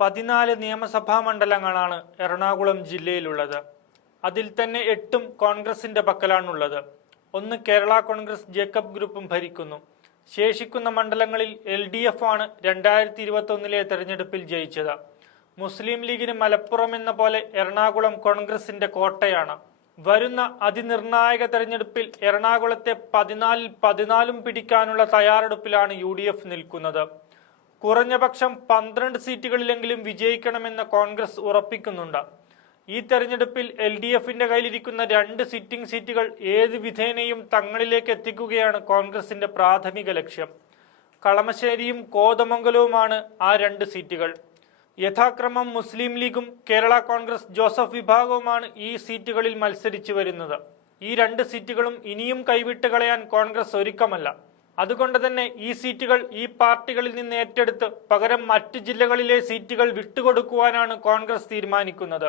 പതിനാല് നിയമസഭാ മണ്ഡലങ്ങളാണ് എറണാകുളം ജില്ലയിലുള്ളത്. അതിൽ തന്നെ എട്ടും കോൺഗ്രസിന്റെ പക്കലാണുള്ളത്. ഒന്ന് കേരള കോൺഗ്രസ് ജേക്കബ് ഗ്രൂപ്പും ഭരിക്കുന്നു. ശേഷിക്കുന്ന മണ്ഡലങ്ങളിൽ എൽ ഡി എഫ് ആണ് രണ്ടായിരത്തി ഇരുപത്തി ഒന്നിലെ തെരഞ്ഞെടുപ്പിൽ ജയിച്ചത്. മുസ്ലിം ലീഗിന് മലപ്പുറം എന്ന പോലെ എറണാകുളം കോൺഗ്രസിന്റെ കോട്ടയാണ്. വരുന്ന അതിനിർണായക തെരഞ്ഞെടുപ്പിൽ എറണാകുളത്തെ പതിനാലിൽ പതിനാലും പിടിക്കാനുള്ള തയ്യാറെടുപ്പിലാണ് യു നിൽക്കുന്നത്. കുറഞ്ഞപക്ഷം പന്ത്രണ്ട് സീറ്റുകളിലെങ്കിലും വിജയിക്കണമെന്ന് കോൺഗ്രസ് ഉറപ്പിക്കുന്നുണ്ട്. ഈ തെരഞ്ഞെടുപ്പിൽ എൽ ഡി എഫിന്റെ കയ്യിലിരിക്കുന്ന രണ്ട് സിറ്റിംഗ് സീറ്റുകൾ ഏത് വിധേനയും തങ്ങളിലേക്ക് എത്തിക്കുകയാണ് കോൺഗ്രസിന്റെ പ്രാഥമിക ലക്ഷ്യം. കളമശ്ശേരിയും കോതമംഗലവുമാണ് ആ രണ്ട് സീറ്റുകൾ. യഥാക്രമം മുസ്ലിം ലീഗും കേരള കോൺഗ്രസ് ജോസഫ് വിഭാഗവുമാണ് ഈ സീറ്റുകളിൽ മത്സരിച്ചു വരുന്നത്. ഈ രണ്ട് സീറ്റുകളും ഇനിയും കൈവിട്ട് കളയാൻ കോൺഗ്രസ് ഒരുക്കമല്ല. അതുകൊണ്ട് തന്നെ ഈ സീറ്റുകൾ ഈ പാർട്ടികളിൽ നിന്ന് ഏറ്റെടുത്ത് പകരം മറ്റ് ജില്ലകളിലെ സീറ്റുകൾ വിട്ടുകൊടുക്കുവാനാണ് കോൺഗ്രസ് തീരുമാനിക്കുന്നത്.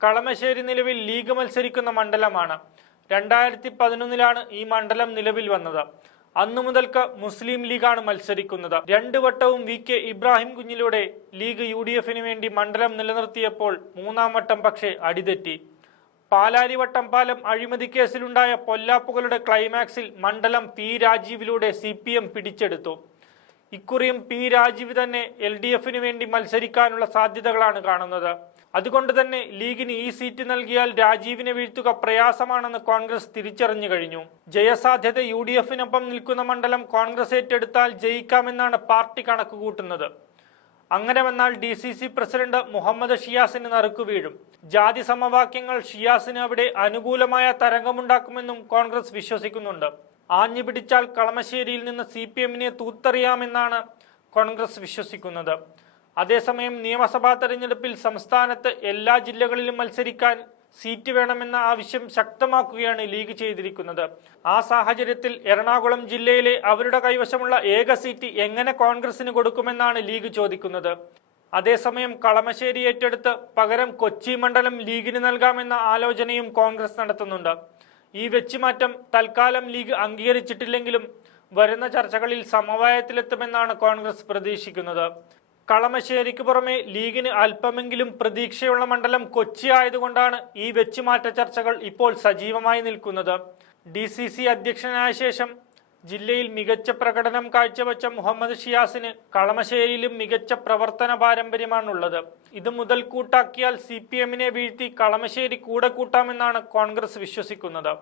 കളമശ്ശേരി നിലവിൽ ലീഗ് മത്സരിക്കുന്ന മണ്ഡലമാണ്. രണ്ടായിരത്തി പതിനൊന്നിലാണ് ഈ മണ്ഡലം നിലവിൽ വന്നത്. അന്നു മുതൽക്ക് മുസ്ലിം ലീഗാണ് മത്സരിക്കുന്നത്. രണ്ടു വട്ടവും വി കെ ഇബ്രാഹിം കുഞ്ഞിലൂടെ ലീഗ് യു വേണ്ടി മണ്ഡലം നിലനിർത്തിയപ്പോൾ മൂന്നാം വട്ടം പക്ഷേ അടിതെറ്റി. പാലാരിവട്ടം പാലം അഴിമതി കേസിലുണ്ടായ പൊല്ലാപ്പുകളുടെ ക്ലൈമാക്സിൽ മണ്ഡലം പി രാജീവിലൂടെ സി പി എം പിടിച്ചെടുത്തു. ഇക്കുറിയും പി രാജീവ് തന്നെ എൽ ഡി എഫിന് വേണ്ടി മത്സരിക്കാനുള്ള സാധ്യതകളാണ് കാണുന്നത്. അതുകൊണ്ട് തന്നെ ലീഗിന് ഈ സീറ്റ് നൽകിയാൽ രാജീവിനെ വീഴ്ത്തുക പ്രയാസമാണെന്ന് കോൺഗ്രസ് തിരിച്ചറിഞ്ഞു കഴിഞ്ഞു. ജയസാധ്യത യു ഡി എഫിനൊപ്പം നിൽക്കുന്ന മണ്ഡലം കോൺഗ്രസ് ഏറ്റെടുത്താൽ ജയിക്കാമെന്നാണ് പാർട്ടി കണക്കുകൂട്ടുന്നത്. അങ്ങനെ വന്നാൽ D C C president Muhammad ഷിയാസിന് നറുക്കു വീഴും. ജാതി സമവാക്യങ്ങൾ ഷിയാസിന് അവിടെ അനുകൂലമായ തരംഗമുണ്ടാക്കുമെന്നും കോൺഗ്രസ് വിശ്വസിക്കുന്നുണ്ട്. ആഞ്ഞു പിടിച്ചാൽ കളമശ്ശേരിയിൽ നിന്ന് സി പി എമ്മിനെ തൂത്തെറിയാമെന്നാണ് കോൺഗ്രസ് വിശ്വസിക്കുന്നത്. അതേസമയം നിയമസഭാ തെരഞ്ഞെടുപ്പിൽ സംസ്ഥാനത്ത് എല്ലാ ജില്ലകളിലും മത്സരിക്കാൻ സീറ്റ് വേണമെന്ന ആവശ്യം ശക്തമാക്കുകയാണ് ലീഗ് ചെയ്തിരിക്കുന്നത്. ആ സാഹചര്യത്തിൽ എറണാകുളം ജില്ലയിലെ അവരുടെ കൈവശമുള്ള ഏക സീറ്റ് എങ്ങനെ കോൺഗ്രസിന് കൊടുക്കുമെന്നാണ് ലീഗ് ചോദിക്കുന്നത്. അതേസമയം കളമശ്ശേരി ഏറ്റെടുത്ത് പകരം കൊച്ചി മണ്ഡലം ലീഗിന് നൽകാമെന്ന ആലോചനയും കോൺഗ്രസ് നടത്തുന്നുണ്ട്. ഈ വെച്ചുമാറ്റം തൽക്കാലം ലീഗ് അംഗീകരിച്ചിട്ടില്ലെങ്കിലും വരുന്ന ചർച്ചകളിൽ സമവായത്തിലെത്തുമെന്നാണ് കോൺഗ്രസ് പ്രതീക്ഷിക്കുന്നത്. കളമശ്ശേരിക്ക് പുറമെ ലീഗിന് അല്പമെങ്കിലും പ്രതീക്ഷയുള്ള മണ്ഡലം കൊച്ചി ആയതുകൊണ്ടാണ് ഈ വെച്ചുമാറ്റ ചർച്ചകൾ ഇപ്പോൾ സജീവമായി നിൽക്കുന്നത്. ഡി സി സി അധ്യക്ഷനായ ശേഷം ജില്ലയിൽ മികച്ച പ്രകടനം കാഴ്ചവെച്ച മുഹമ്മദ് ഷിയാസിന് കളമശ്ശേരിയിലും മികച്ച പ്രവർത്തന പാരമ്പര്യമാണുള്ളത്. ഇത് മുതൽ കൂട്ടാക്കിയാൽ സി പി എമ്മിനെ വീഴ്ത്തി കളമശ്ശേരി കൂടെ കൂട്ടാമെന്നാണ് കോൺഗ്രസ് വിശ്വസിക്കുന്നത്.